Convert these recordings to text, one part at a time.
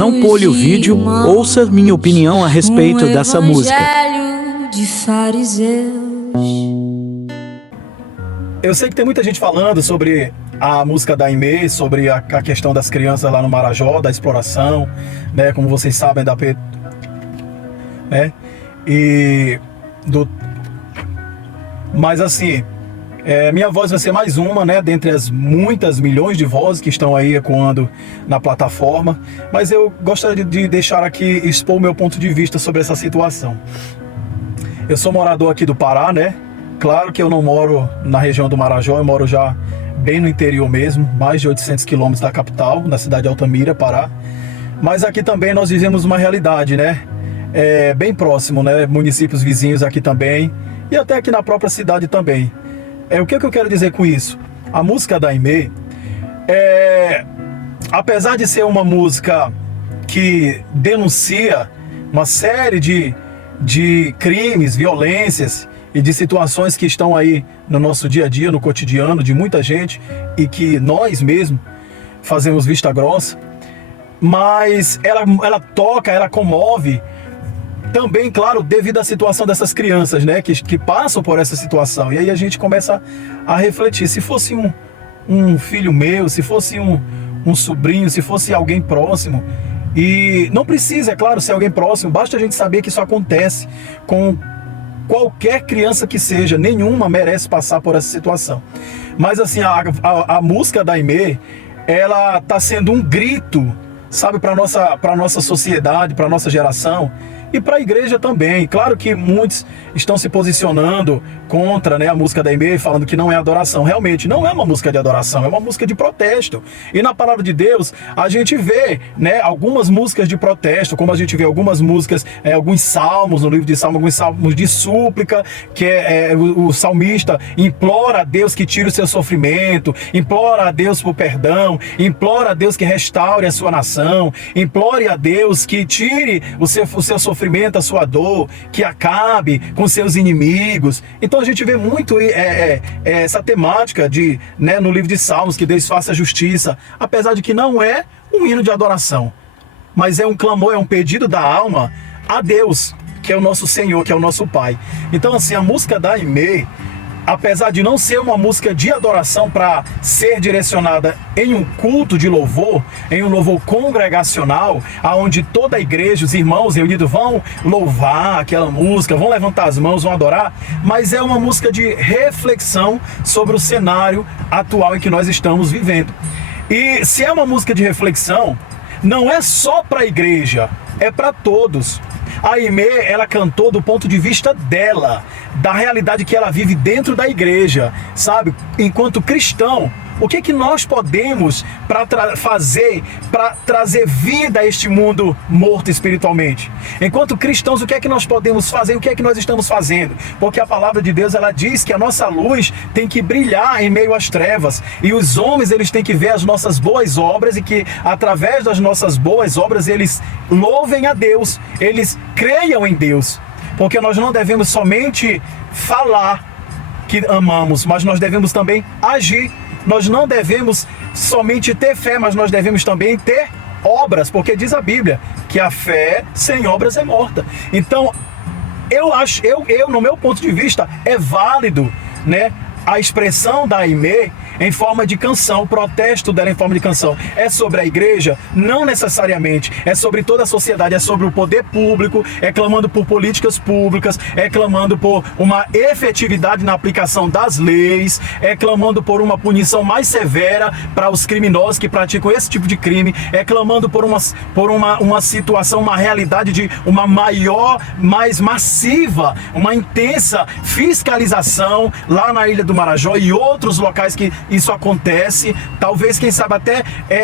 não pule o vídeo, ouça minha opinião a respeito dessa música. De fariseus. Eu sei que tem muita gente falando sobre a música da Aimee, sobre a questão das crianças lá no Marajó, da exploração, né? Como vocês sabem, né? Mas assim, minha voz vai ser mais uma, né? Dentre as muitas milhões de vozes que estão aí ecoando na plataforma. Mas eu gostaria de deixar aqui, expor o meu ponto de vista sobre essa situação. Eu sou morador aqui do Pará, né? Claro que eu não moro na região do Marajó, eu moro já bem no interior mesmo, mais de 800 quilômetros da capital, na cidade de Altamira, Pará. Mas aqui também nós vivemos uma realidade, né? Bem próximo, né? Municípios vizinhos aqui também, e até aqui na própria cidade também. O que eu quero dizer com isso? A música da Aimee, apesar de ser uma música que denuncia uma série de crimes, violências e de situações que estão aí no nosso dia a dia, no cotidiano de muita gente, e que nós mesmos fazemos vista grossa, mas ela toca, ela comove também, claro, devido à situação dessas crianças, né, que passam por essa situação. E aí a gente começa a refletir: se fosse um filho meu, se fosse um sobrinho, se fosse alguém próximo. E não precisa, é claro, ser alguém próximo, basta a gente saber que isso acontece com qualquer criança que seja, nenhuma merece passar por essa situação. Mas assim, a música da Aimee, ela está sendo um grito, sabe, para nossa sociedade, para nossa geração, e para a igreja também. Claro que muitos estão se posicionando contra, né, a música da Aimee, falando que não é adoração. Realmente não é uma música de adoração, é uma música de protesto. E na palavra de Deus a gente vê, né, algumas músicas de protesto, como a gente vê algumas músicas, alguns salmos no livro de Salmos, alguns salmos de súplica, que o salmista implora a Deus que tire o seu sofrimento, implora a Deus por perdão, implora a Deus que restaure a sua nação, implore a Deus que tire o seu sofrimento, a sua dor, que acabe com seus inimigos. Então a gente vê muito essa temática né, no livro de Salmos, que Deus faça justiça, apesar de que não é um hino de adoração, mas é um clamor, é um pedido da alma a Deus, que é o nosso Senhor, que é o nosso Pai. Então assim, a música da Aimee, apesar de não ser uma música de adoração para ser direcionada em um culto de louvor, em um louvor congregacional, aonde toda a igreja, os irmãos reunidos vão louvar aquela música, vão levantar as mãos, vão adorar, mas é uma música de reflexão sobre o cenário atual em que nós estamos vivendo. E se é uma música de reflexão, não é só para a igreja, é para todos. A Aimee, ela cantou do ponto de vista dela, da realidade que ela vive dentro da igreja, sabe? Enquanto cristão, o que é que nós podemos fazer para trazer vida a este mundo morto espiritualmente? Enquanto cristãos, o que é que nós podemos fazer? O que é que nós estamos fazendo? Porque a palavra de Deus, ela diz que a nossa luz tem que brilhar em meio às trevas, e os homens, eles têm que ver as nossas boas obras, e que através das nossas boas obras eles louvem a Deus, eles creiam em Deus. Porque nós não devemos somente falar que amamos, mas nós devemos também agir. Nós não devemos somente ter fé, mas nós devemos também ter obras, porque diz a Bíblia que a fé sem obras é morta. Então, no meu ponto de vista, é válido, né, a expressão da Aimee em forma de canção, o protesto dela em forma de canção. É sobre a igreja? Não necessariamente. É sobre toda a sociedade, é sobre o poder público, é clamando por políticas públicas, é clamando por uma efetividade na aplicação das leis, é clamando por uma punição mais severa para os criminosos que praticam esse tipo de crime, é clamando por uma situação, uma realidade de uma maior, mais massiva, uma intensa fiscalização lá na Ilha do Marajó e outros locais que isso acontece. Talvez, quem sabe, até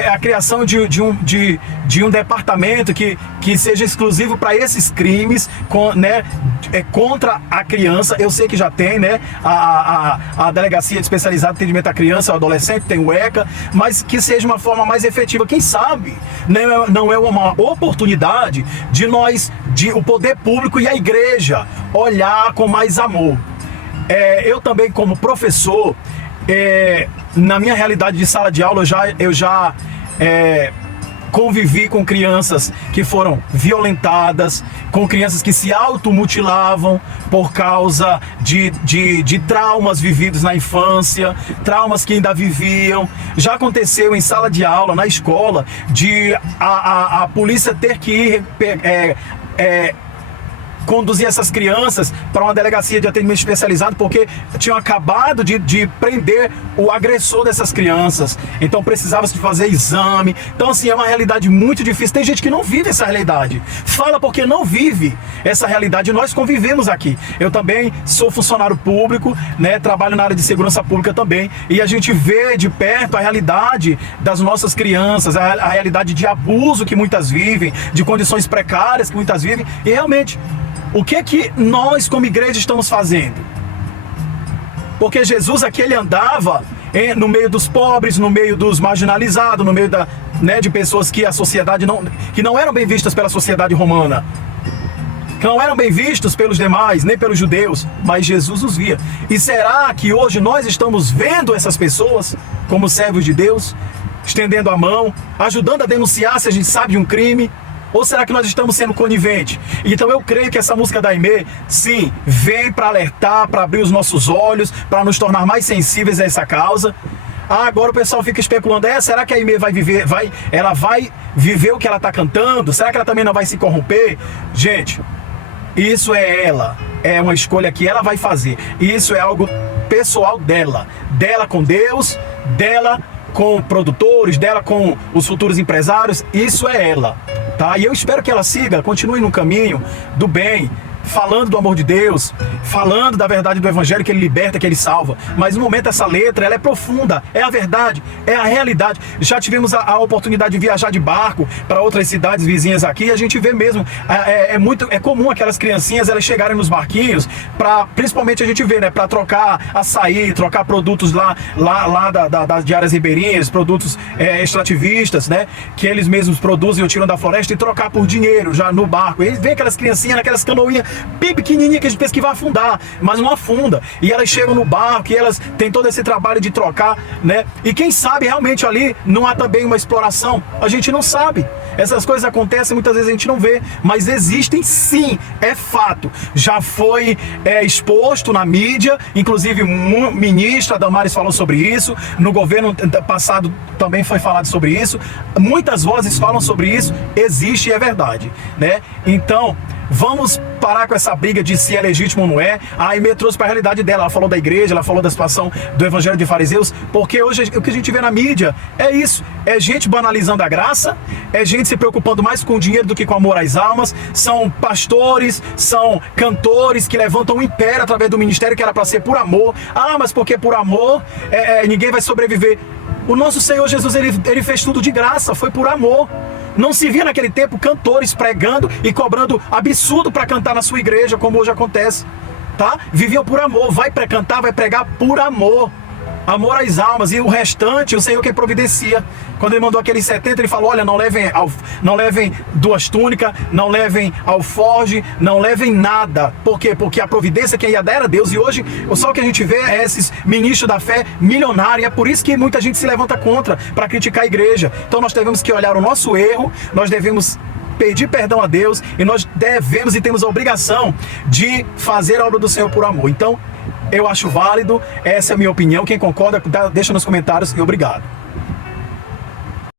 a criação de um departamento que seja exclusivo para esses crimes, né, contra a criança. Eu sei que já tem, né, a Delegacia Especializada de Atendimento à Criança e ao Adolescente, tem o ECA, mas que seja uma forma mais efetiva. Quem sabe não é uma oportunidade de o poder público e a igreja olhar com mais amor. Eu também, como professor, na minha realidade de sala de aula, eu já convivi com crianças que foram violentadas, com crianças que se automutilavam por causa de traumas vividos na infância, traumas que ainda viviam. Já aconteceu em sala de aula, na escola, de a polícia ter que ir conduzir essas crianças para uma delegacia de atendimento especializado porque tinham acabado de prender o agressor dessas crianças. Então precisava se fazer exame. Então assim, é uma realidade muito difícil. Tem gente que não vive essa realidade. Fala porque não vive essa realidade. Nós convivemos aqui. Eu também sou funcionário público, né? Trabalho na área de segurança pública também. E a gente vê de perto a realidade das nossas crianças, a realidade de abuso que muitas vivem, de condições precárias que muitas vivem. E realmente, o que é que nós como igreja estamos fazendo? Porque Jesus aqui, ele andava no meio dos pobres, no meio dos marginalizados, no meio de pessoas que a sociedade que não eram bem vistas pela sociedade romana, que não eram bem vistos pelos demais, nem pelos judeus, mas Jesus os via. E será que hoje nós estamos vendo essas pessoas como servos de Deus, estendendo a mão, ajudando a denunciar se a gente sabe de um crime? Ou será que nós estamos sendo coniventes? Então eu creio que essa música da Aimee, sim, vem para alertar, para abrir os nossos olhos, para nos tornar mais sensíveis a essa causa. Agora o pessoal fica especulando, será que a Aimee ela vai viver o que ela está cantando? Será que ela também não vai se corromper? Gente, isso é uma escolha que ela vai fazer. Isso é algo pessoal dela com Deus, dela com produtores, dela com os futuros empresários. Isso é ela. Tá? E eu espero que ela continue no caminho do bem, falando do amor de Deus, falando da verdade do Evangelho, que ele liberta, que ele salva. Mas no momento essa letra, ela é profunda, é a verdade, é a realidade. Já tivemos a oportunidade de viajar de barco para outras cidades vizinhas aqui, e a gente vê mesmo, é comum aquelas criancinhas elas chegarem nos barquinhos, principalmente a gente vê, né, para trocar açaí, trocar produtos lá de áreas ribeirinhas, produtos extrativistas, né, que eles mesmos produzem ou tiram da floresta, e trocar por dinheiro já no barco. E vem aquelas criancinhas naquelas canoinhas bem pequenininha que a gente pensa que vai afundar, mas não afunda. E elas chegam no barco e elas têm todo esse trabalho de trocar, né? E quem sabe realmente ali não há também uma exploração? A gente não sabe. Essas coisas acontecem, muitas vezes a gente não vê, mas existem sim, é fato. Já foi exposto na mídia, inclusive ministra Damares falou sobre isso, no governo passado também foi falado sobre isso. Muitas vozes falam sobre isso, existe e é verdade, né? Então, vamos parar com essa briga de se é legítimo ou não é. A Aimee trouxe para a realidade dela. Ela falou da igreja, ela falou da situação do evangelho de fariseus, porque hoje o que a gente vê na mídia é isso. É gente banalizando a graça, é gente se preocupando mais com o dinheiro do que com o amor às almas. São pastores, são cantores que levantam um império através do ministério que era para ser por amor. Mas porque por amor ninguém vai sobreviver. O nosso Senhor Jesus, ele fez tudo de graça, foi por amor. Não se via naquele tempo cantores pregando e cobrando absurdo para cantar na sua igreja, como hoje acontece, tá? Viviam por amor, vai cantar, vai pregar por amor. Amor às almas, e o restante o Senhor que providencia. Quando ele mandou aqueles 70, ele falou, olha, não levem 2 túnicas, não levem alforge, não levem nada. Por quê? Porque a providência quem ia dar era Deus. E hoje, só o que a gente vê é esses ministros da fé milionários. É por isso que muita gente se levanta contra, para criticar a igreja. Então nós devemos que olhar o nosso erro, nós devemos pedir perdão a Deus, e nós devemos e temos a obrigação de fazer a obra do Senhor por amor. Então, eu acho válido, essa é a minha opinião. Quem concorda, deixa nos comentários, e obrigado.